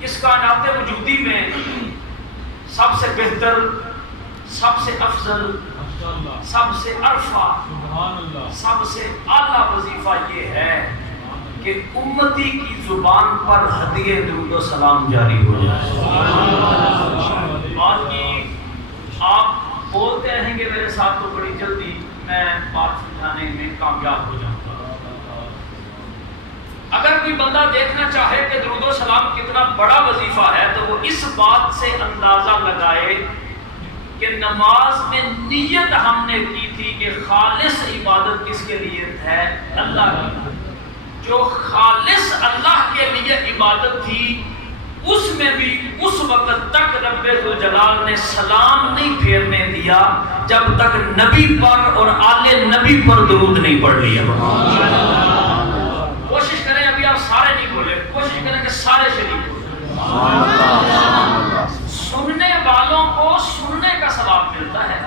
اس کائنات وجودی میں سب سے بہتر، سب سے افضل، سب سے عرفہ، سب سے اعلیٰ وظیفہ یہ ہے کہ امتی کی زبان پر ہدیہ درود و سلام جاری ہو جائے۔ باقی آپ بولتے رہیں گے میرے ساتھ تو بڑی جلدی میں بات سمجھانے میں کامیاب ہو جاؤں گا۔ اگر کوئی بندہ دیکھنا چاہے کہ درود و سلام کتنا بڑا وظیفہ ہے تو وہ اس بات سے اندازہ لگائے کہ نماز میں نیت ہم نے کی تھی کہ خالص عبادت کس کے لیے ہے؟ اللہ کی۔ جو خالص اللہ کے لیے عبادت تھی اس میں بھی اس وقت تک رب ذوالجلال نے سلام نہیں پھیرنے دیا جب تک نبی پر اور آل نبی پر درود نہیں پڑھ لیا۔ کوشش کریں، ابھی آپ سارے نہیں بولے، کوشش کریں کہ سارے شریک بولیں۔ سننے والوں کو سننے کا ثواب ملتا ہے،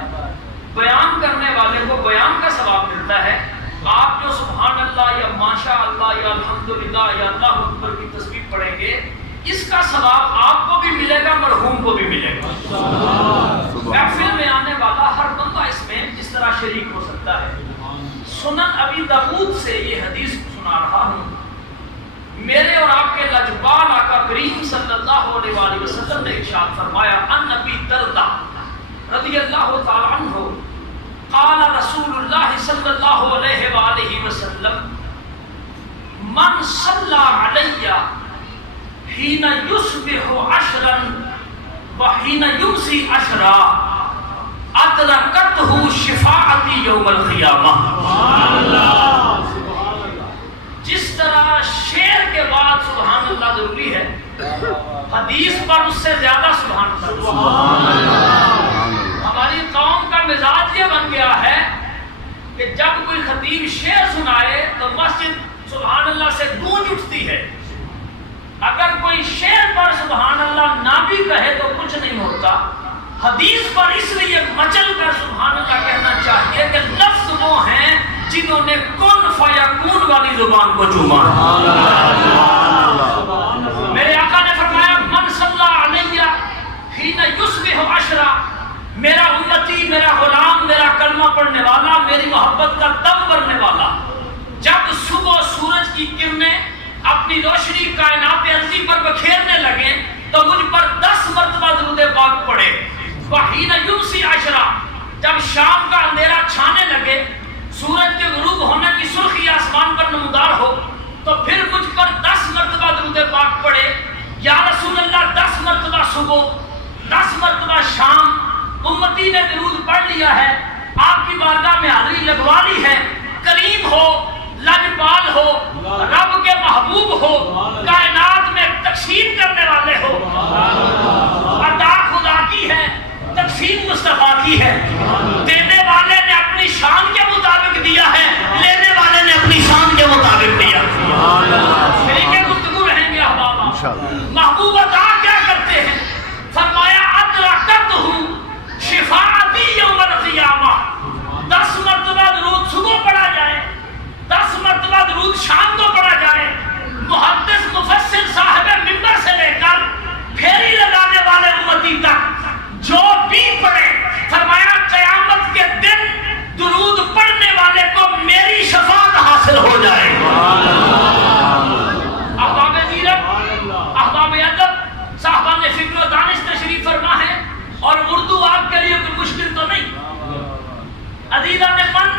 بیان کرنے والے کو بیان کا ثواب ملتا ہے۔ آپ جو سبحان اللہ یا ماشاء اللہ یا الحمدللہ یا اللہ اکبر کی تسبیح پڑھیں گے اس کا ثواب آپ کو بھی ملے گا، مرحوم کو بھی ملے گا۔ محفل میں آنے والا ہر بندہ اس میں اس طرح شریک ہو سکتا ہے۔ سنن ابی داؤد سے یہ حدیث سنا رہا ہوں۔ میرے اور آپ کے لجپال آقا کریم صلی اللہ علیہ وآلہ وسلم نے ارشاد فرمایا، ان ابی درداء رضی اللہ تعالی عنہ قال رسول اللہ صلی اللہ علیہ وآلہ وسلم من صلی علی حین یصبح عشرا وحین یمسی عشرا ادرکتہ شفاعتی یوم القیامہ۔ جس طرح شعر کے بعد سبحان اللہ ضروری ہے، حدیث پر اس سے زیادہ سبحان اللہ۔ ہماری قوم کا مزاج یہ بن گیا ہے کہ جب کوئی خطیب شعر سنائے تو مسجد سبحان اللہ سے گونج اٹھتی ہے۔ اگر کوئی شعر پر سبحان اللہ نہ بھی کہے تو کچھ نہیں ہوتا، حدیث پر اس لیے مچل کر سبحان اللہ کہنا چاہیے کہ لفظ وہ ہیں جنہوں نے کن فیکون والی زبان کو چوما۔ میرے آقا نے فرمایا من صلی علیہ حین یصبح عشرا، میرا امتی، میرا غلام، میرا کلمہ پڑھنے والا، میری محبت کا دم بھرنے والا جب صبح سورج کی کرنیں اپنی روشنی کائنات ارضی پر بکھیرنے لگیں تو مجھ پر 10 مرتبہ درود پاک پڑھے۔ وحین یمسی عشرا، جب شام کا اندھیرا چھانے لگے، سورج کے غروب ہونے کی سرخی آسمان پر نمودار ہو تو پھر مجھ پر 10 مرتبہ درود پاک پڑھے۔ یا رسول اللہ 10 مرتبہ صبح، 10 مرتبہ شام۔ امتی نے درود پڑھ لیا ہے، آپ کی بارگاہ میں حاضری لگوا لی ہے۔ کریم ہو، لجپال ہو، رب کے محبوب ہو، کائنات میں تقسیم کرنے والے ہو، عطا خدا کی ہے، تقسیم مصطفیٰ کی ہے۔ دینے والے نے اپنی شان کے مطابق دیا ہے، لینے والے نے اپنی شان کے مطابق دیا۔ شریک گفتگو رہیں گے احباب۔ محبوب عطا کیا کرتے ہیں؟ فرمایا ادرکتہ شفاعتی یوم القیامہ۔ 10 مرتبہ درود صبح پڑھا جائے، 10 مرتبہ درود شام کو پڑھا جائے، محدث مفسر صاحب منبر سے لے کر پھیری لگانے والے امتی تک جو بھی پڑھے، فرمایا قیامت کے دن درود پڑھنے والے کو میری شفاعت حاصل ہو جائے۔ احباب دیرت، احباب ادب، صاحبان فکر و دانش تشریف فرما ہے، اور اردو آپ کے لیے کوئی مشکل تو نہیں۔ عزیزان من،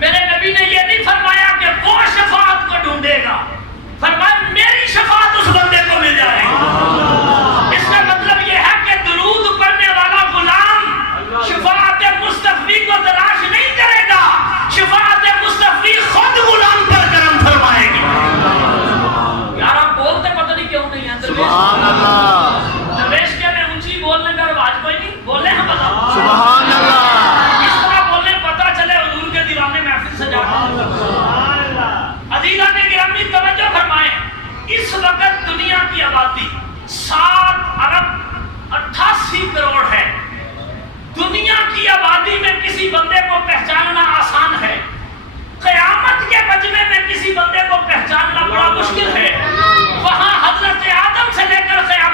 میرے نبی نے یہ نہیں فرمایا کہ وہ شفاعت کو ڈھونڈے گا، فرمایا میری شفاعت اس بندے کو مل جائے گی۔ اس کا مطلب یہ ہے کہ درود پڑھنے والا غلام شفاعت مصطفی کو تلاش نہیں کرے گا، شفاعت مصطفی خود غلام پر کرم فرمائے گی۔ یار آپ بولتے پتہ نہیں کیوں نہیں ہیں؟ سبحان اللہ۔ درویش کے میں اونچی بولنے کا رواج کوئی نہیں، بولے ہم بتا سبحان اللہ۔ اس طرح بولنے پتہ چلے حضور کے دیوانے محفل سجا۔ عزیزان گرامی توجہ فرمائیں، اس وقت دنیا کی آبادی 7 ارب 88 کروڑ ہے۔ دنیا کی آبادی میں کسی بندے کو پہچاننا آسان ہے، قیامت کے مجمع میں کسی بندے کو پہچاننا بڑا مشکل ہے۔ وہاں حضرت آدم سے لے کر قیامت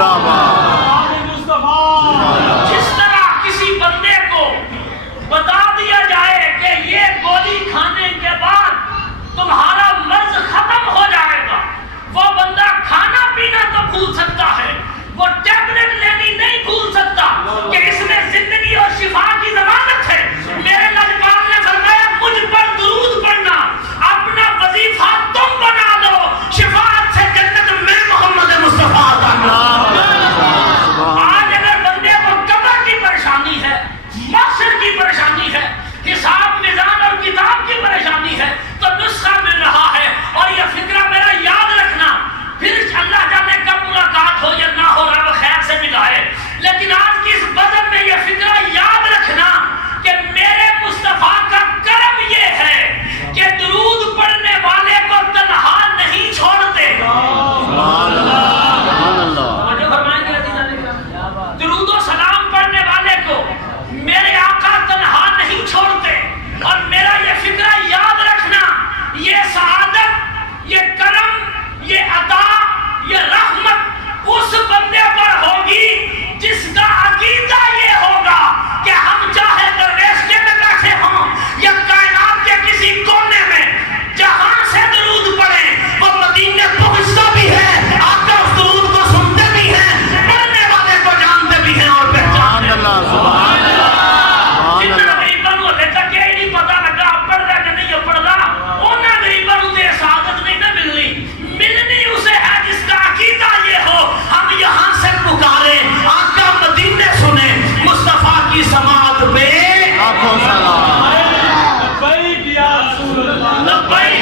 زندہ باد جس طرح کسی بندے کو بتا دیا جائے کہ یہ گولی کھانے کے بعد تمہارا مرض ختم ہو جائے گا، وہ بندہ کھانا پینا تو بھول سکتا ہے، وہ ٹیبلٹ لینی نہیں بھول سکتا کہ اس میں زندگی اور شفا کی ضمانت ہے۔ میرے نجمان نے فرمایا مجھ پر درود پڑھنا اپنا وظیفہ تم بنا لو، شفاعت سے جنت میں محمد مصطفیٰ آج اگر بندے کو قبر کی پریشانی ہے، محشر کی پریشانی ہے، حساب میزان اور کتاب کی پریشانی ہے تو نسخہ مل رہا ہے، اور یہ فکرہ میرا یاد رکھنا، پھر اللہ جانے کب ملاقات ہو یا نہ ہو، رب خیر سے ملائے، لیکن آج کی اس بزم میں یہ فکرہ یاد رکھنا کہ میرے مصطفیٰ کا کرم یہ ہے کہ درود پڑھنے والے کو تنہا نہیں چھوڑتے۔ درود و سلام پڑھنے والے کو میرے آقا تنہا نہیں چھوڑتے، اور میرا یہ فکرہ یاد رکھنا، یہ سعادت، یہ کرم، یہ عطا، یہ رحمت اس بندے پر ہوگی جس کا عقیدہ یہ ہوگا کہ ہم چاہے درویشکے میں بیٹھے ہوں یا کائنات کے کسی کونے میں، جہاں سے درود پڑھیں وہ مدینے پہنچتا بھی ہے، آقا اس درود کو سنتے بھی ہیں، پڑھنے والے کو جانتے بھی ہیں اور پہچانتے بھی ہیں۔ جتنا غریباں کو ابھی تک یہ نہیں پتا لگا اب پڑھ رہا کہ نہیں پڑھ رہا، انہاں غریباں کو یہ سعادت نہیں نہ ملنی اسے ہے جس کا عقیدہ یہ ہو ہم یہاں سے پکارے آقا مدینے سنے مصطفیٰ کی سماعت پہ لاکھوں سلام۔ لبیک یا رسول اللہ، لبیک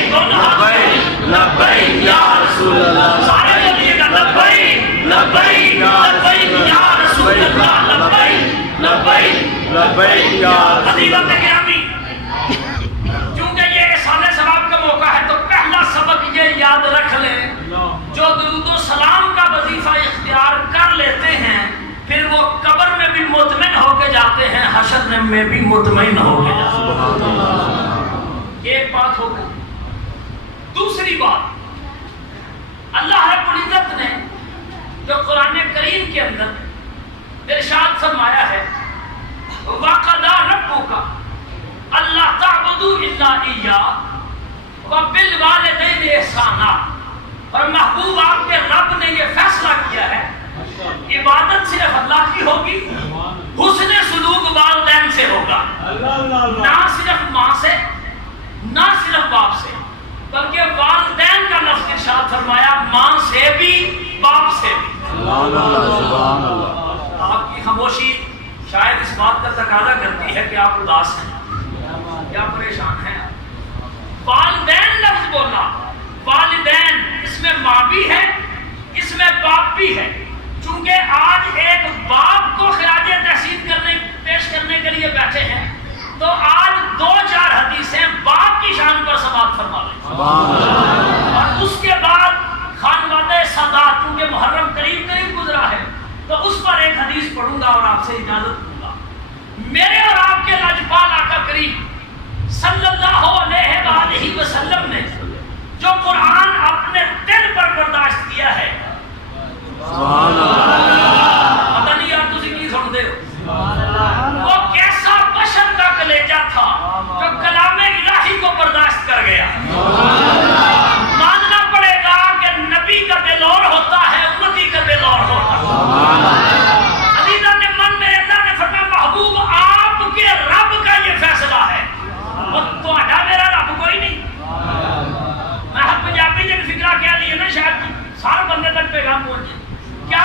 لبیک یا رسول اللہ، سارے بولیے گا لبیک لبیک لبیک یا رسول اللہ، لبیک لبیک لبیک یا رسول حضرت اللہ۔ گرامی، کیونکہ یہ احسان ثواب کا موقع ہے تو پہلا سبق یہ یاد رکھ لیں، جو درود و سلام کا وظیفہ اختیار کر لیتے ہیں پھر وہ قبر میں بھی مطمئن ہو کے جاتے ہیں، حشر میں بھی مطمئن ہو کے جاتے ہیں۔ ایک بات ہو گئی۔ دوسری بات، اللہ رب العزت نے جو قرآن کریم کے اندر ارشاد فرمایا ہے وَقَضَىٰ رَبُّكَ أَلَّا تَعْبُدُوا إِلَّا إِيَّاهُ وَبِالْوَالِدَيْنِ إِحْسَانًا، اور محبوب آپ کے رب نے یہ فیصلہ کیا ہے عبادت صرف اللہ کی ہوگی، حسن سلوک والدین سے ہوگا، نہ صرف ماں سے نہ صرف باپ سے، بلکہ والدین کا لفظ ارشاد فرمایا ماں سے بھی باپ سے بھی۔ سبحان اللہ، سبحان اللہ۔ آپ کی خاموشی شاید اس بات کا تقاضا کرتی ہے کہ آپ اداس ہیں یا پریشان ہیں۔ والدین لفظ بولا، والدین اس میں ماں بھی ہے اس میں باپ بھی ہے، چونکہ آج ایک باپ کو خراج تحسین پیش کرنے کے لیے بیٹھے ہیں تو آج 2-4 حدیثیں باپ کی شان پر سماعت فرما لیں، اور اس کے بعد خانوادہ سادات، چونکہ محرم قریب گزرا ہے تو اس پر ایک حدیث پڑھوں گا اور آپ سے اجازت دوں گا۔ میرے اور آپ کے لاجپال آقا کریم صلی اللہ علیہ وآلہ وسلم نے جو قرآن اپنے دل پر برداشت کیا ہے، پتہ نہیں آپ تسی کی سنتے ہو، وہ کیسا بشر کا کلیجہ تھا جو کلام الہی کو برداشت کر گیا۔ ماننا پڑے گا کہ نبی کا دل اور ہوتا ہے، امتی کا دل اور ہوتا ہے۔ عزیزہ نے من میں اللہ نے فرمایا محبوب آپ کے رب کا یہ فیصلہ ہے، اور تہاڈا میرا رب کوئی نہیں۔ میں پنجابی جن فکرہ کہہ لیے نا شاید سارے بندے تک پیغام پہنچے، کیا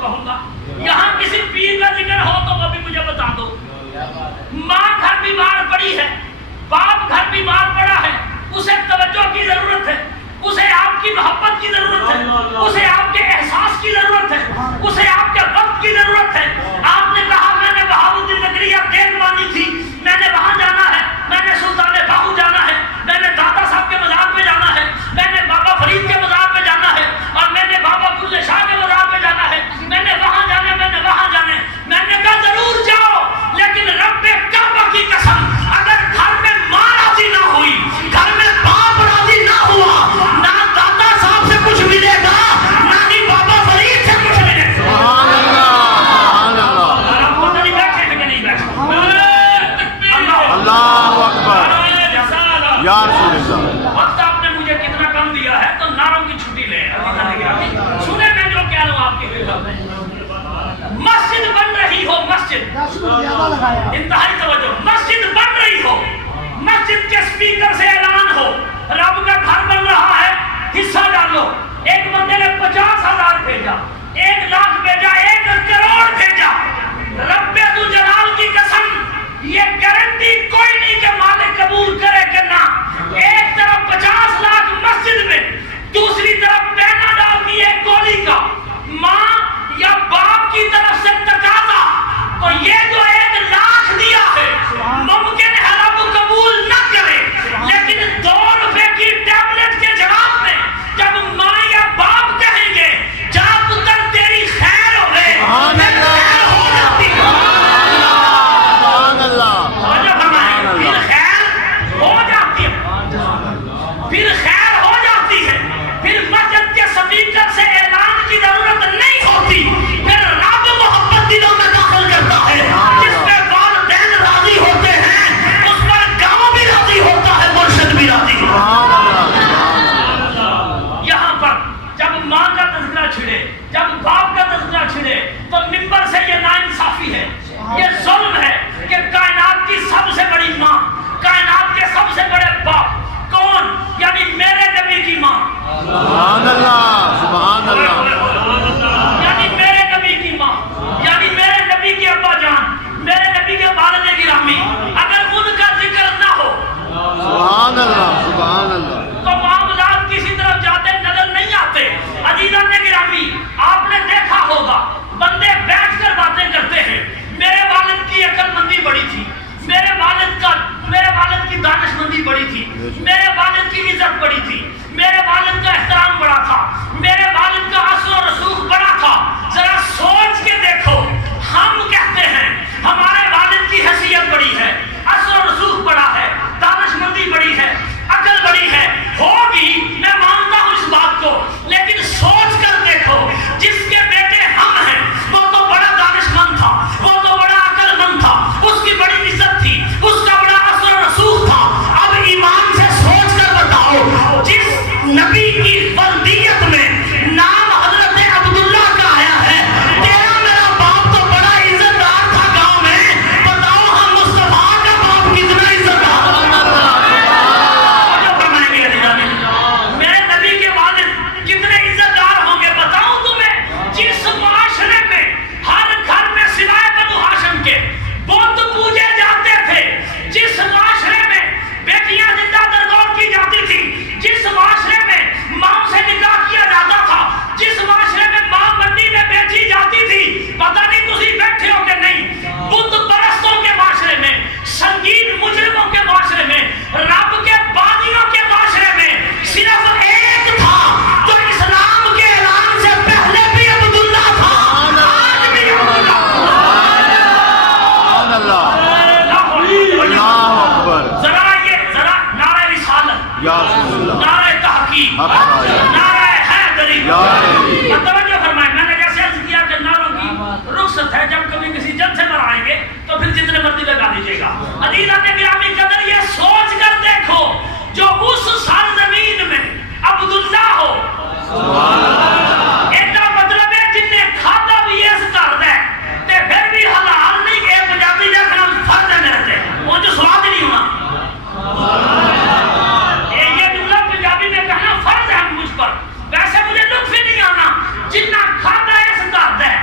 کہوں گا. یہاں کسی پیر کا ذکر ہو تو وہ بھی مجھے بتا دو. ماں گھر بیمار پڑی ہے, باپ گھر بیمار پڑا ہے, اسے توجہ کی ضرورت ہے, اسے آپ کی محبت کی ضرورت ہے, اسے آپ کے احساس کی ضرورت ہے, اسے آپ کے وقت کی ضرورت ہے. آپ نے کہا میں نے بہاؤالدین نگریہ دیکھ مانی تھی, میں نے وہاں جانا ہے, میں نے سلطان باہو جانا ہے, میں نے دادا صاحب کے مزار پہ جانا ہے, میں نے بابا فرید کے مزار پہ جانا ہے, اور میں نے بابا بلے شاہ کے مزار پہ جانا ہے, میں نے وہاں جانا, میں نے وہاں جانا ہے. میں نے کہا ضرور جاؤ, لیکن رب کعبہ کی قسم اگر گھر میں ماں راضی نہ ہوئی, گھر میں باپ راضی نہ ہوا, نہ دادا صاحب سے کچھ ملے گا, نہ ہی بابا فرید سے کچھ ملے گا. سبحان اللہ. آپ پتہ نہیں بیٹھے ہیں کہ نہیں بیٹھے. اللہ اکبر. یا رسول اللہ. وقت آپ نے مجھے کتنا کم دیا ہے تو نعروں کی چھٹی لیں. سنیں میں جو کہہ رہا ہوں آپ کے خلاف. مسجد بن رہی ہو, مسجد انتہائی توجہ, مسجد بن رہی ہو, مسجد کے اسپیکر سے اعلان ہو رب کا گھر بن رہا ہے, حصہ ڈالو. ایک بندے نے 50,000 بھیجا, 1 لاکھ بھیجا, 1 کروڑ بھیجا. رب تو جلال کی قسم یہ گارنٹی کوئی نہیں کہ مالک قبول کرے کہ نہ. ایک طرف 50 لاکھ مسجد میں, دوسری طرف پہنا ڈال دی ایک گولی کا, ماں یا باپ کی طرف سے تقاضا, تو یہ جو 1 لاکھ دیا ہے ممکن ہے رب قبول نہ کرے, لیکن 2 روپے کی ٹیبلٹ کے جواب میں جب ماں یا باپ کہیں گے جا پتر تیری خیر ہوئے, سبحان اللہ. خیر ہو جاتی ہے. سبحان اللہ. توجہ فرمائیں, پھر خیر ہو جاتی ہے, پھر خیر ہو جاتی ہے, پھر مسجد کے اسپیکر سے اعلان کی ضرورت نہیں ہوتی, پھر رب محبت دلوں میں داخل کرتا ہے. جس پہ والدین راضی ہوتے ہیں اس پر گاؤں بھی راضی ہوتا ہے, مرشد بھی راضی ہوتا سبحان اللہ. ہے. یہاں پر جب ماں کا تذکرہ چھڑے, جب باپ کا تذکرہ چھڑے تو ممبر سے یہ ناانصافی ہے, یہ ظلم ہے کہ کائنات کی سب سے بڑی ماں, کائنات کے سب سے بڑے باپ کون, یعنی میرے نبی کی ماں, سبحان اللہ. سبحان اللہ. یعنی میرے نبی کی ماں, یعنی میرے نبی کے ابا جان, میرے نبی کے والد گرامی, اگر ان کا ذکر نہ ہو سبحان اللہ. سبحان اللہ. تو معاملات کسی طرف جاتے نظر نہیں آتے. عزیزان گرامی, آپ نے دیکھا ہوگا بندے بیٹھ کر باتیں کرتے ہیں. میرے والد کی عقل مندی بڑی تھی, میرے والد کی دانش مندی بڑی تھی, میرے والد کی عزت بڑی تھی, میرے والد کا احترام بڑا تھا, میرے والد کا اثر و رسوخ بڑا تھا. ذرا سوچ کے دیکھو, ہم کہتے ہیں ہمارے والد کی حیثیت بڑی ہے, اثر و رسوخ بڑا ہے, دانش مندی بڑی ہے, عقل بڑی ہے, ہوگی, میں مانتا ہوں اس بات کو, لیکن سوچ کر دیکھو جس کے بیٹے ہم ہیں وہ تو بڑا دانش مند تھا, وہ تو بڑا عقل مند تھا, اس کی بڑی عزت تھی, اس کا بڑا اثر و رسوخ تھا. اب ایمان سے سوچ کر بتاؤ, جس نبی کی فردیت میں نام حضرت عبداللہ کا آیا ہے, تیرا میرا باپ تو بڑا عزت دار تھا گاؤں میں, بتاؤ ہم مصطفیٰ کا باپ کتنا عزت دار تھا. میرے نبی کے والد کتنے عزت دار ہوں گے بتاؤں تمہیں. جس معاشرے میں ہر گھر میں سوائے بنو ہاشم کے بت پوجے جاتے تھے, جس معاشرے میں بیٹیاں زندہ درگور کی جاتی تھی, جس معاشرے میں ماں سے نکاح کیا جاتا تھا, جس معاشرے میں ماں منڈی میں بیچی جاتی تھی, پتہ نہیں تسی بیٹھے ہو کہ نہیں, بت پرستوں کے معاشرے میں, سنگین مجرموں کے معاشرے میں, رب کے باغیوں کے معاشرے میں صرف ایک تھا جو اسلام کے اعلان سے پہلے بھی عبداللہ تھا, آج بھی عبداللہ. سبحان اللہ. اللہ اکبر. ذرا نعرہ رسالت, یا رسول اللہ. نعرہ تحقیق, حق ہے. نعرہ حیدری. یا رسول اللہ. توجہ فرمائیں, میں نے جیسے عرض کیا کہ نعروں کی رخصت ہے, جب کبھی کسی جن سے مرائیں گے تو پھر جتنے مرضی لگا دیجیے گا. عزیزان گرامی قدر, یہ سوچ کر دیکھو جو اس سرزمین میں عبداللہ ہو, ایسا مطلب ہے جن نے کھاتا بھی اس درد ہے تے پھر بھی حلال نہیں کہ پنجابی کا کام فرد ہے میرے سے, وہ جو سواد ہی نہیں ہونا. یہ جملہ پنجابی میں کہنا فرض ہے مجھ پر, ویسے مجھے لطف ہی نہیں آنا. جنہ کھاتا اس درد ہے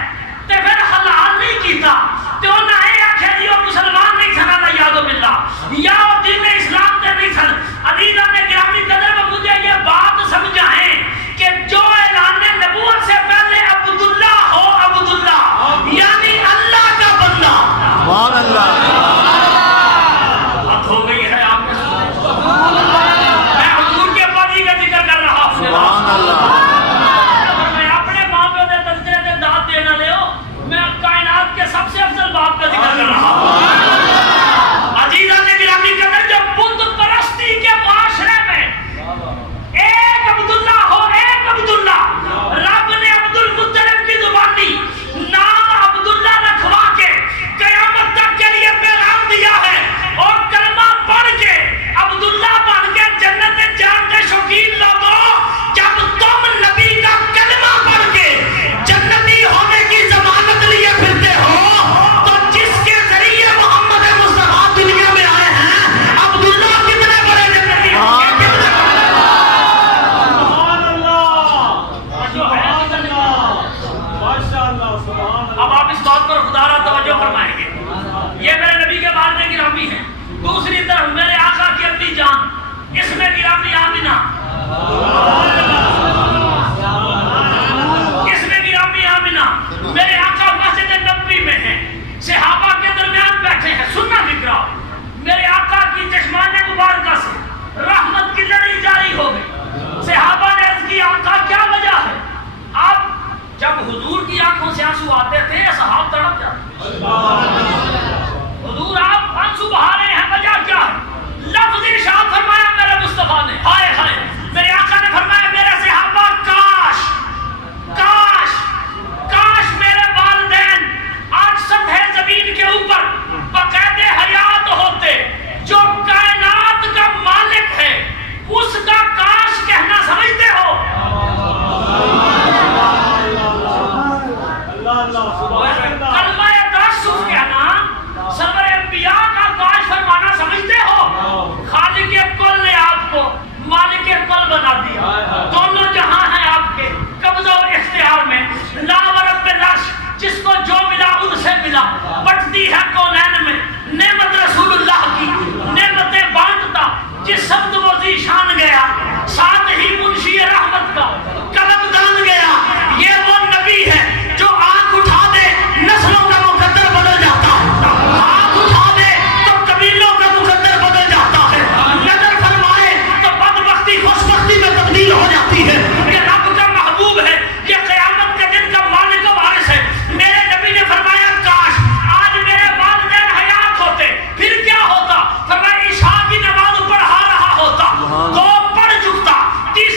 آنکھوں سے آنسو آتے تھے، اصحاب تڑپ جاتے۔ حضور آپ آنسو بہا رہے ہیں، وجہ کیا ہے؟ لفظ ارشاد فرمایا میرے مصطفیٰ نے، ہائے ہائے، میرے آقا نے فرمایا میرے صحابہ کاش کاش کاش میرے والدین آج سطح زمین کے اوپر باقاعد حیات ہوتے، جو کائنات کا مالک ہے اس کا کاش کہنا سمجھتے ہو؟ کلمہ تاسف کہنا، سرور انبیاء کا کاش فرمانا سمجھتے ہو؟ خالق کل نے آپ کو مالک کل بنا دیا، دونوں جہاں ہیں آپ کے قبضہ و اختیار میں، لا ورب العرش، جس کو جو ملا ان سے ملا، بٹتی ہے کونین میں نعمت رسول اللہ کی، نعمتیں بانٹتا جس سمت وہ ذیشان گیا، ساتھ ہی منشی رحمت کا قلم دان گیا۔ یہ وہ نبی ہے جو آنکھ اٹھا دے نسلوں کا مقدر بدل جاتا ہے، آنکھ اٹھا دے تو قبیلوں کا مقدر بدل جاتا ہے، نظر فرمائے تو بدبختی خوشبختی میں تبدیل ہو جاتی ہے۔ یہ رب کا محبوب ہے، یہ قیامت کے دن کا مالک و وارث ہے۔ میرے نبی نے فرمایا کاش آج میرے والدین حیات ہوتے، پھر کیا ہوتا؟ فرمایا عشاء کی نماز پڑھا رہا ہوتا، دو پڑھ چکتا، تیسری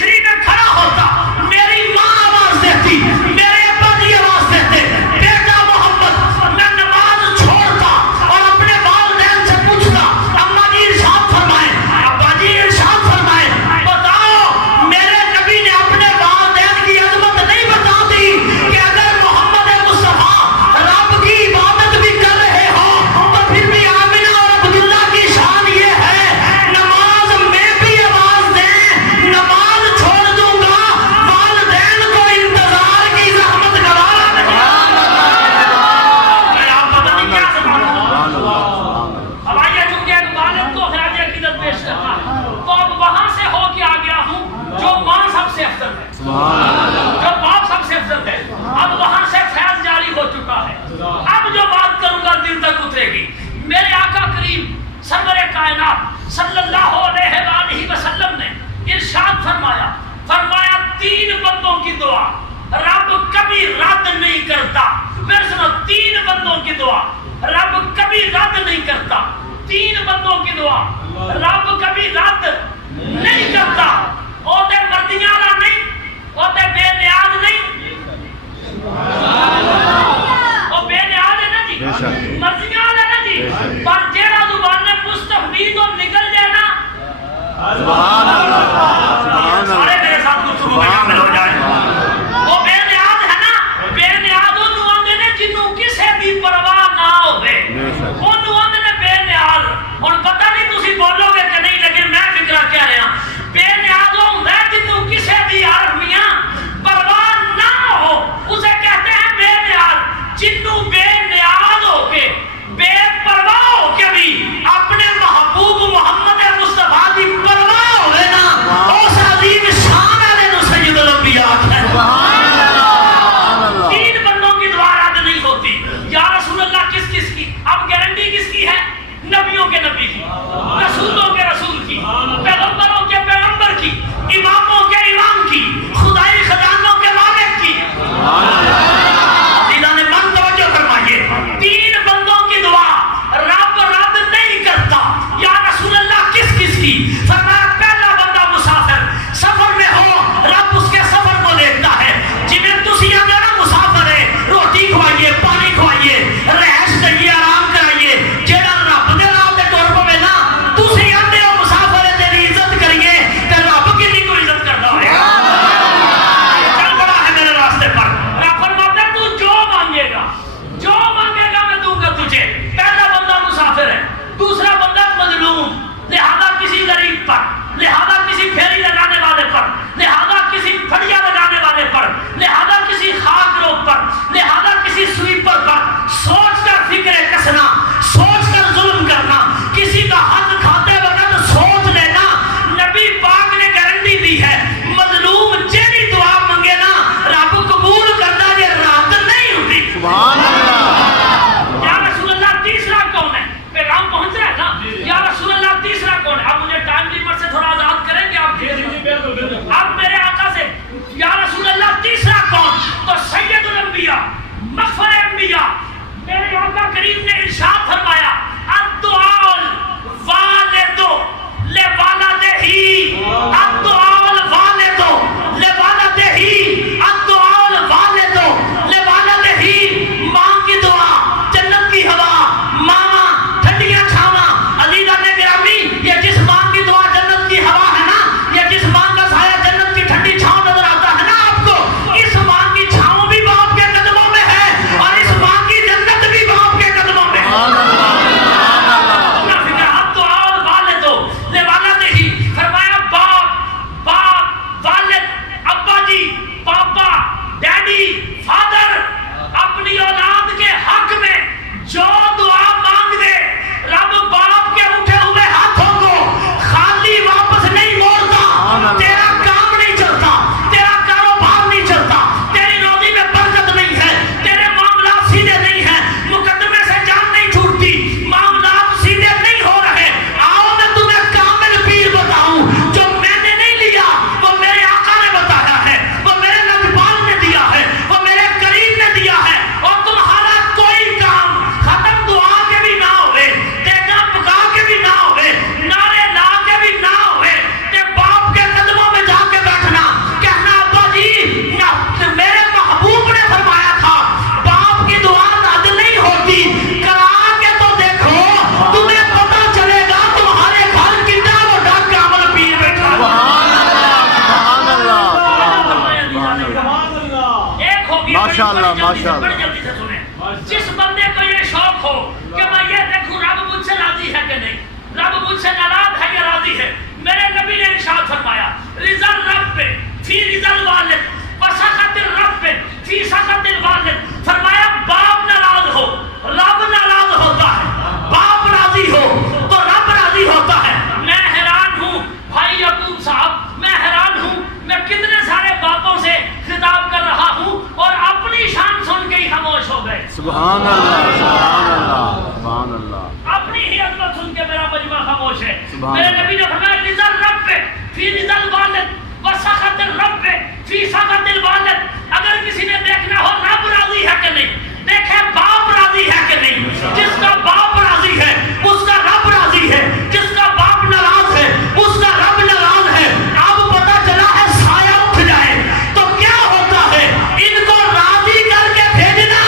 شوق ہوگی ماشاءاللہ ماشاءاللہ بڑی جلدی سے سنیں جس بندے کو یہ شوق ہو کہ میں یہ دیکھوں رب مجھ سے راضی ہے کہ نہیں رب مجھ سے ناراض ہے یا راضی ہے میرے نبی نے ارشاد فرمایا رضا الرب فی رضا الوالد وسخط الرب فی سخط الوالد فرمایا باپ ناراض ہو رب ناراض ہوتا ہے باپ راضی ہو تو رب راضی ہوتا ہے میں حیران ہوں بھائی یعقوب صاحب میں حیران ہوں میں کتنے سارے باپوں سے خطاب کر رہا ہوں اور اپنی شان سن کے ہی خاموش ہو گئے سبحان اللہ سبحان اللہ سبحان اللہ اپنی ہی عظمت سن کے میرا مجمع خاموش ہے سبحان میرے اللہ نبی نے فرمایا رضا الرب فی رضا الوالد وسخط الرب فی سخط الوالد اگر کسی نے دیکھنا ہو رب راضی ہے کہ نہیں دیکھیں باپ راضی ہے کہ نہیں جس کا باپ راضی ہے اس کا رب راضی ہے جس کا باپ ناراض ہے اس کا رب ناراض ہے اب پتہ چلا ہے سایہ اٹھ جائے تو کیا ہوتا ہے ان کو راضی کر کے بھیجنا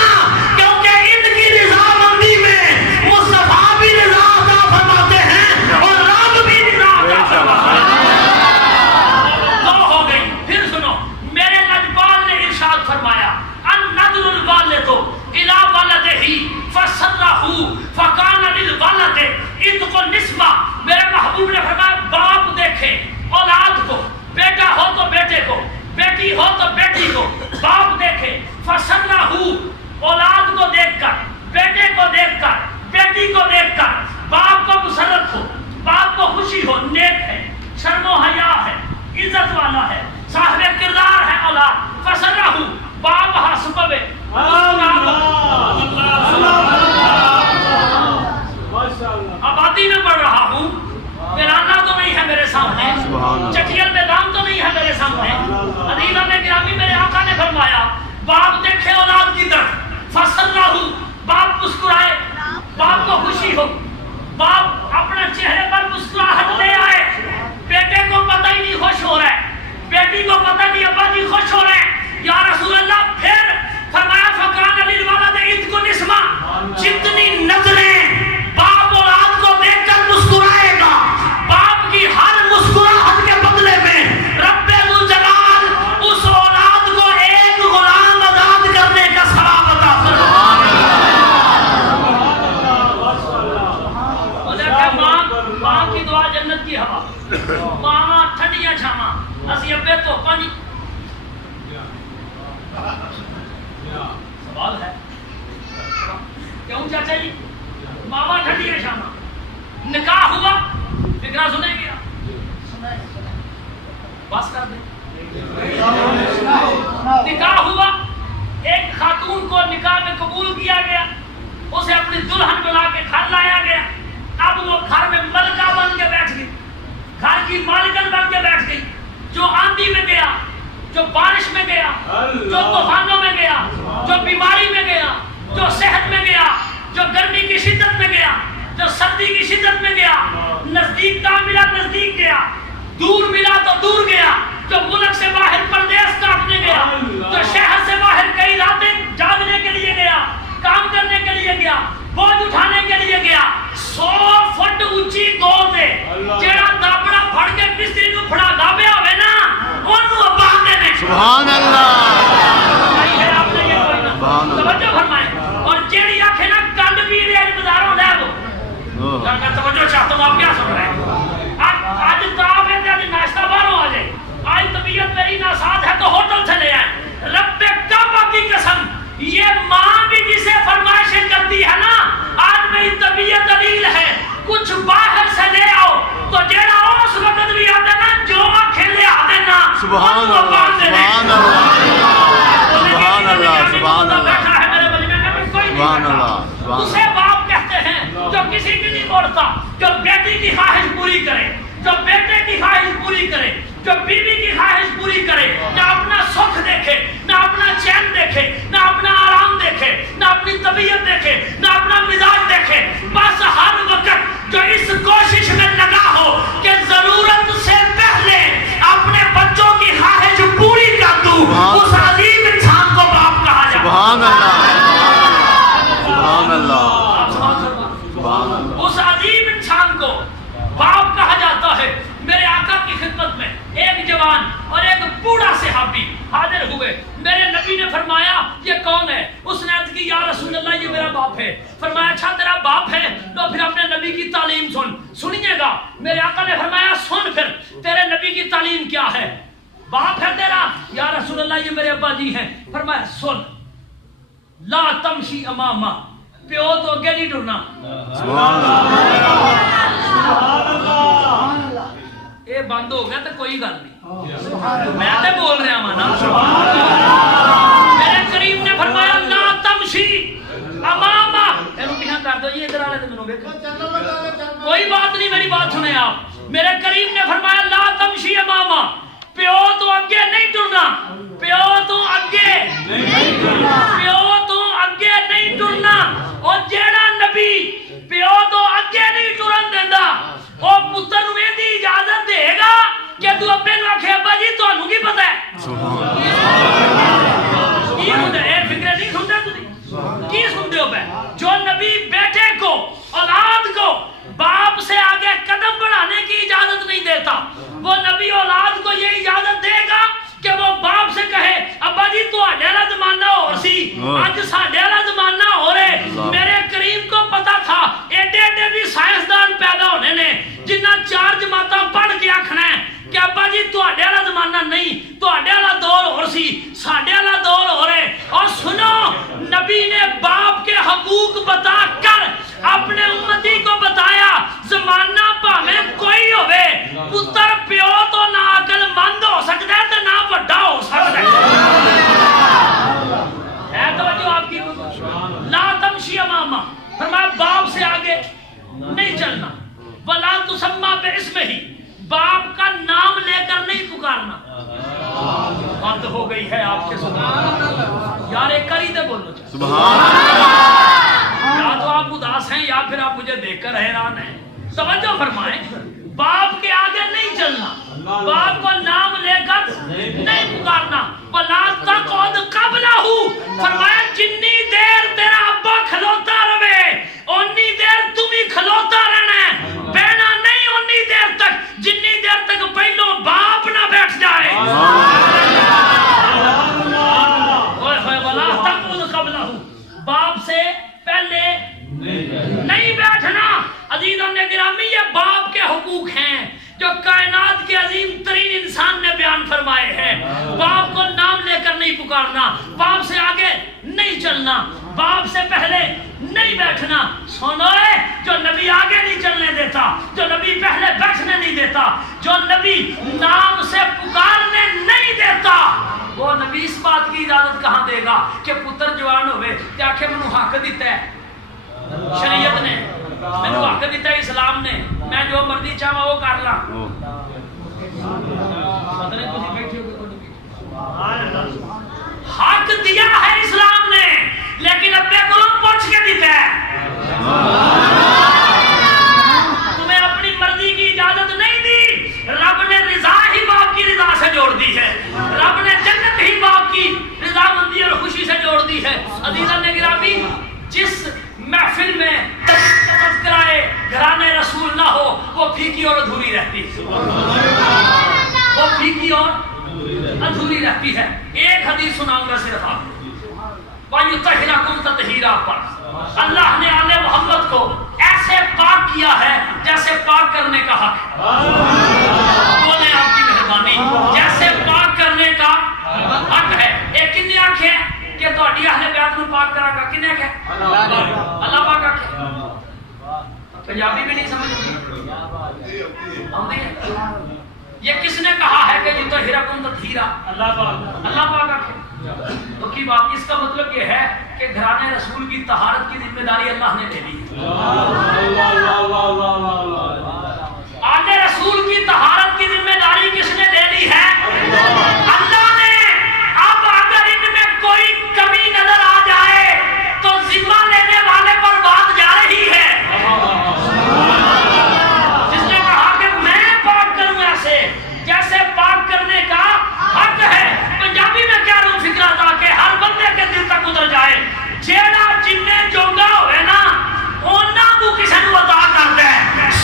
کیونکہ ان کی رضامندی میں مصطفیٰ بھی رضا عطا فرماتے ہیں اور رب بھی رضا عطا فرماتے ہیں دو ہو گئی پھر سنو میرے نجبال نے ارشاد فرمایا النذر الوالد الى ولده فسره فكان للولد اتق النسبہ میرے محبوب نے فرمایا باپ دیکھے اولاد کو بیٹا ہو تو بیٹے کو بیٹی ہو تو بیٹی کو باپ دیکھے فسره اولاد کو دیکھ کر بیٹے کو دیکھ کر بیٹی کو دیکھ کر باپ کو مسرت ہو باپ کو خوشی ہو نیک ہے شرم و حیا ہے عزت والا ہے صاحب کردار ہے اولاد فسره باپ حسبے آبادی میں پڑھ رہا ہوں ویرانہ تو نہیں ہے میرے سامنے چٹھیل میدان تو نہیں ہے میرے سامنے عزیزان گرامی میرے آقا نے فرمایا باپ دیکھے اولاد کی طرف فسرہ باپ مسکرائے باپ کو خوشی ہو باپ اپنے چہرے پر مسکراہٹ لے آئے بیٹے کو پتہ ہی نہیں خوش ہو رہا ہے بیٹی کو پتہ نہیں ابا جی خوش ہو رہے ہیں یا رسول اللہ پھر فرمایا فکان للولد اتق النسبہ جتنی نظریں باپ اولاد کو دیکھ کر مسکرائے گا باپ کی ہر مسکراہٹ کے بدلے میں رب ذوالجلال اس اولاد کو ایک غلام آزاد کرنے کا ثواب عطا فرمائے ماں کی دعا جنت کی ہوا ماں ٹھنڈیاں چھاواں اسی ابے تو پانی سوال ہے کیوں چاچا جی ماما ٹھنڈی ہے شامہ نکاح ہوا فکرہ سنیں گے بس کر دیں نکاح ہوا ایک خاتون کو نکاح میں قبول کیا گیا اسے اپنی دلہن بنا کے گھر لایا گیا اب وہ گھر میں ملکہ بن کے بیٹھ گئی گھر کی مالکن بن کے بیٹھ گئی جو آندھی میں گیا جو بارش میں گیا جو طوفانوں میں گیا جو بیماری میں گیا جو صحت میں گیا جو گرمی کی شدت میں گیا جو سردی کی شدت میں گیا نزدیک کا ملا نزدیک گیا دور ملا تو دور گیا جو ملک سے باہر پردیس کاٹنے گیا جو شہر سے باہر کئی راتیں جاگنے کے لیے گیا کام کرنے کے لیے گیا بوجھ اٹھانے کے لیے گیا 100 فٹ اونچی گود ہے جیڑا دابڑا پھڑ کے مستری نو پھڑا دابیا ہوئے نا انہوں ابا آتے نے سبحان اللہ سبحان اللہ توجہ فرمائیں اور جیڑی آنکھیں نا کند بھی ریل بازاروں لے وہ جانکہ توجہ چاہتا ہوں آپ کیا سن رہے ہیں آج تاب ہے آج ناشتہ باروں آ جائے آج طبیعت میری ناساز ہے تو ہوٹل چلے آئے رب کعبہ کی قسم یہ ماں بھی جسے فرمائشیں کرتی ہے نا آج میری طبیعت دلیل ہے کچھ باہر سے لے آؤ تو جیڑا اس وقت بھی آتے نا جو آنکھیں لے آتے نا سبحان اللہ سبحان اللہ سبحان اللہ سبحان اللہ سبحان اللہ اسے باپ کہتے ہیں جو کسی کی نہیں موڑتا جو بیٹی کی خواہش پوری کرے جو بیٹے کی خواہش پوری کرے جو بیوی کی خواہش پوری کرے نہ اپنا سکھ دیکھے نہ اپنا چین دیکھے نہ اپنا آرام دیکھے نہ اپنی طبیعت دیکھے نہ اپنا مزاج دیکھے بس ہر وقت جو اس کوشش میں لگا ہو کہ ضرورت سے پہلے اپنے بچوں کی خواہش پوری کر دوں اس عظیم انسان کو باپ کہا جاتا ہے سبحان اللہ سبحان اللہ اس عظیم انسان کو باپ کہا جاتا ہے میرے آقا کی خدمت میں ایک جوان اور ایک بوڑھا صحابی حاضر ہوئے میرے نبی نے فرمایا یہ کون ہے؟ اس نے عرض کی یا رسول اللہ یہ میرا باپ ہے۔ فرمایا اچھا تیرا باپ ہے تو پھر اپنے نبی کی تعلیم سنیے گا۔ میرے آقا نے فرمایا سن پھر تیرے نبی کی تعلیم کیا ہے؟ باپ ہے تیرا؟ یا رسول اللہ یہ میرے ابا جی ہیں۔ فرمایا سن لا تمشی اماما، پیو تو اگے نہیں ٹرنا۔ یہ بند ہو گیا تو کوئی گل نہیں، میں تے بول رہا ہوں نا۔ میرے کریم نے فرمایا لا تمشی اماما، اینو پیچھے کر دو جی، ادھر والے تے مینوں ویکھو، کوئی بات نہیں، میری بات سنیں آپ۔ میرے کریم نے فرمایا لا تمشی اماما، پیو تو اگے نہیں ٹرنا، پیو تو اگے پیو تو اگے نہیں ٹرنا۔ اور جیڑا نبی پیو تو اگے نہیں ٹرن دیندا او پتر نوں ایندی اجازت دے گا کہ تو ابے نوں آکھے ابا جی تانوں کی پتہ ہے؟ کی ہوندا ہے؟ فکر نہیں سنتے تسی کی سنتے ہو بے؟ جو نبی بیٹے کو اولاد کو باپ سے آگے قدم بڑھانے کی اجازت نہیں دیتا، وہ نبی اولاد کو یہ اجازت دے گا کہ وہ باپ سے کہے ابا جی تہاڈے والا زمانہ ہور سی، اج ساڈے والا زمانہ ہو رہے۔ میرے کریم کو پتا تھا ایڈے ایڈے بھی سائنسدان پیدا ہونے نے جنہ 4 جماعتاں پڑھ کے آکھنا ہے کہ ابا جی تہاڈے والا زمانہ نہیں، تہاڈے والا دور ہور سی، ساڈے والا دور ہو رہے۔ اور سنو نبی نے باپ کے حقوق بتا کر اپنے امتی کو بتایا زمانہ بھاویں کوئی ہوے، پتر پیو تو نہ عقل مند ہو سکتا ہے تے نہ بڑا ہو سکتا ہے توجہ آپ کی۔ لا تمشی اماما، فرمایا باپ سے آگے نہیں چلنا، ولا تسمى باسمہ، باپ کا نام لے کر نہیں پکارنا۔ بات ہو گئی ہے آپ کے سبحان یار ایک کری تے بولو سبحان اللہ۔ یا تو آپ اداس ہیں یا پھر آپ مجھے دیکھ کر حیران ہیں۔ توجہ فرمائیں، باپ کے آگے نہیں چلنا، باپ کو نام لے کر نہیں پکارنا۔ وَلَا تَقْعُدْ قَبْلَهُ، فرمایا جنی دیر تیرا ابا کھلوتا رہے انی دیر تم ہی کھلوتا رہنا ہے، بیٹھنا نہیں انی دیر تک جنی دیر تک پہلو باپ نہ بیٹھ جائے۔ وَلَا تَقْعُدْ قَبْلَهُ، باپ سے پہلے نہیں بیٹھنا۔ عزیزوں نے گرامی یہ باپ کے حقوق ہیں جو کائنات کے عظیم ترین انسان نے بیان فرمائے ہیں۔ باپ کو نام لے کر نہیں پکارنا، باپ سے آگے نہیں چلنا، باپ سے پہلے نہیں بیٹھنا۔ سنو جو نبی آگے نہیں چلنے دیتا، جو نبی پہلے بیٹھنے نہیں دیتا، جو نبی نام سے پکارنے نہیں دیتا، وہ نبی اس بات کی اجازت کہاں دے گا کہ پتر جوان ہوئے کہ آخر مینوں حق دیتا ہے شریعت نے، مینوں حق دیتا ہے اسلام نے، میں جو مرضی چاہواں وہ کر لاں۔ حق دیا ہے اسلام نے لیکن ابے کو پوچھ کے دیتا ہے۔ تمہیں اپنی مرضی کی اجازت نہیں دی، رب نے رضا ہی باپ کی رضا سے جوڑ دی ہے، رب نے جنت ہی باپ کی رضامندی اور خوشی سے جوڑ دی ہے۔ عزیزان نے گرامی جس محفل میں تذکرہ گھرانے رسول نہ ہو وہ پھیکی اور ادھوری رہتی ہے، وہ پھیکی اور ادھوری رہتی ہے۔ ایک حدیث سناؤں گا صرف آپ کو، وَيُطَهِّرَكُمْ تَطْهِيرًا پر اللہ نے آل محمد کو ایسے پاک کیا ہے جیسے پاک کرنے کا حق ہے۔ بولیں آپ کی مہربانی، جیسے پاک کرنے کا حق ہے۔ ایک کنی آنکھ ہے کہ تو اڈی اہل بیت کو پاک کرا گا، کنے کہ اللہ پاک آکھے۔ پنجابی بھی نہیں سمجھتی یہ کس نے کہا ہے کہ یطہرکم تطہیرا؟ اللہ پاک آکھے۔ تو کی بات اس کا مطلب یہ ہے کہ گھرانے رسول کی طہارت کی ذمہ داری اللہ نے لے لی ہے۔ آل رسول کی طہارت کی ذمہ داری کس نے لے لی ہے؟ اللہ نے۔ اب اگر ان میں کوئی کمی نظر آ جائے تو ذمہ لینے والے پر بات جا رہی ہے، جس نے کہا کہ میں پاک کروں ایسے جیسے پاک کرنے کا حق ہے۔ پنجابی میں کہہ رہا ہوں فکرہ تاکہ ہر بندے کے دل تک اتر جائے، جیڑا جننے جوگا ہوئے نا اونا کو کسی نے عطا کر دے۔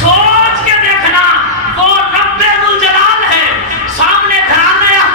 سوچ کے دیکھنا وہ رب ذوالجلال ہے، سامنے گھرانے اہل